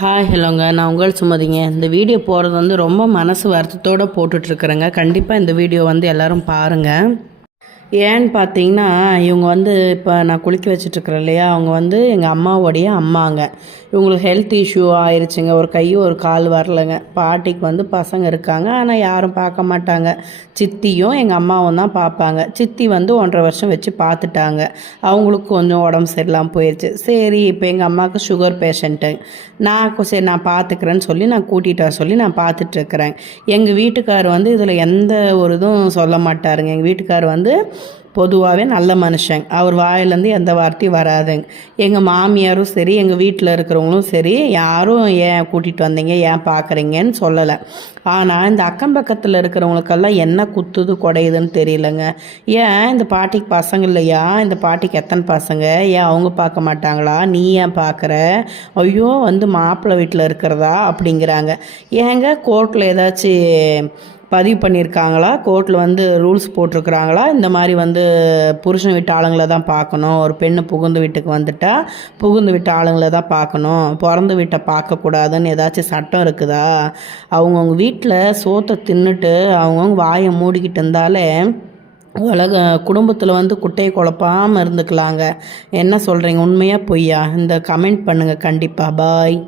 Hi ஹலோங்க, நான் உங்கள் சுமதிங்க. இந்த வீடியோ போகிறது ரொம்ப மனசு வருத்தத்தோடு போட்டுட்ருக்குறேங்க. கண்டிப்பாக இந்த வீடியோ எல்லோரும் பாருங்கள். ஏன்னு பார்த்தீங்கன்னா, இவங்க இப்போ நான் குளிக்க வச்சுட்ருக்குறேன் இல்லையா, அவங்க எங்கள் அம்மாவோடைய அம்மாங்க. இவங்களுக்கு ஹெல்த் இஷ்யூ ஆயிடுச்சுங்க. ஒரு கை ஒரு கால் வரலைங்க. பாட்டிக்கு பசங்க இருக்காங்க, ஆனால் யாரும் பார்க்க மாட்டாங்க. சித்தியும் எங்கள் அம்மாவும் தான் பார்ப்பாங்க. சித்தி 1.5 வருஷம் வச்சு பார்த்துட்டாங்க. அவங்களுக்கு கொஞ்சம் உடம்பு சரியில்லாமல் போயிடுச்சு. சரி, இப்போ எங்கள் அம்மாவுக்கு சுகர் பேஷண்ட்டு. சரி நான் பார்த்துக்கிறேன்னு சொல்லி நான் கூட்டிகிட்டு வர சொல்லி நான் பார்த்துட்ருக்குறேன். எங்கள் வீட்டுக்கார் இதில் எந்த ஒரு இதுவும் சொல்ல மாட்டாருங்க. எங்கள் வீட்டுக்கார் பொதுவாகவே நல்ல மனுஷங்க. அவர் வாயிலேருந்து எந்த வார்த்தையும் வராதுங்க. எங்கள் மாமியாரும் சரி, எங்கள் வீட்டில் இருக்கிறவங்களும் சரி, யாரும் ஏன் கூட்டிகிட்டு வந்தீங்க, ஏன் பார்க்குறீங்கன்னு சொல்லலை. ஆனால் இந்த அக்கம் பக்கத்தில் இருக்கிறவங்களுக்கெல்லாம் என்ன குத்துது குடையுதுன்னு தெரியலங்க. ஏன் இந்த பாட்டிக்கு பசங்க இல்லையா, இந்த பாட்டிக்கு எத்தனை பசங்க, ஏன் அவங்க பார்க்க மாட்டாங்களா, நீ ஏன் பார்க்குற, ஐயோ மாப்பிள்ளை வீட்டில் இருக்கிறதா அப்படிங்கிறாங்க. ஏங்க கோர்ட்டில் ஏதாச்சும் பதிவு பண்ணியிருக்காங்களா, கோர்ட்டில் ரூல்ஸ் போட்டிருக்கிறாங்களா, இந்த மாதிரி புருஷன் வீட்டு ஆளுங்களை தான் பார்க்கணும், ஒரு பெண்ணு புகுந்து வீட்டுக்கு வந்துட்டால் புகுந்து வீட்டு ஆளுங்களை தான் பார்க்கணும், பிறந்த வீட்டை பார்க்கக்கூடாதுன்னு ஏதாச்சும் சட்டம் இருக்குதா? அவங்கவுங்க வீட்டில் சோத்தை தின்னுட்டு அவங்கவுங்க வாயை மூடிக்கிட்டு இருந்தாலே குடும்பத்தில் குட்டையை குழப்பாமல் இருந்துக்கலாங்க. என்ன சொல்கிறீங்க, உண்மையாக பொய்யா? இந்த கமெண்ட் பண்ணுங்கள் கண்டிப்பாக. பாய்.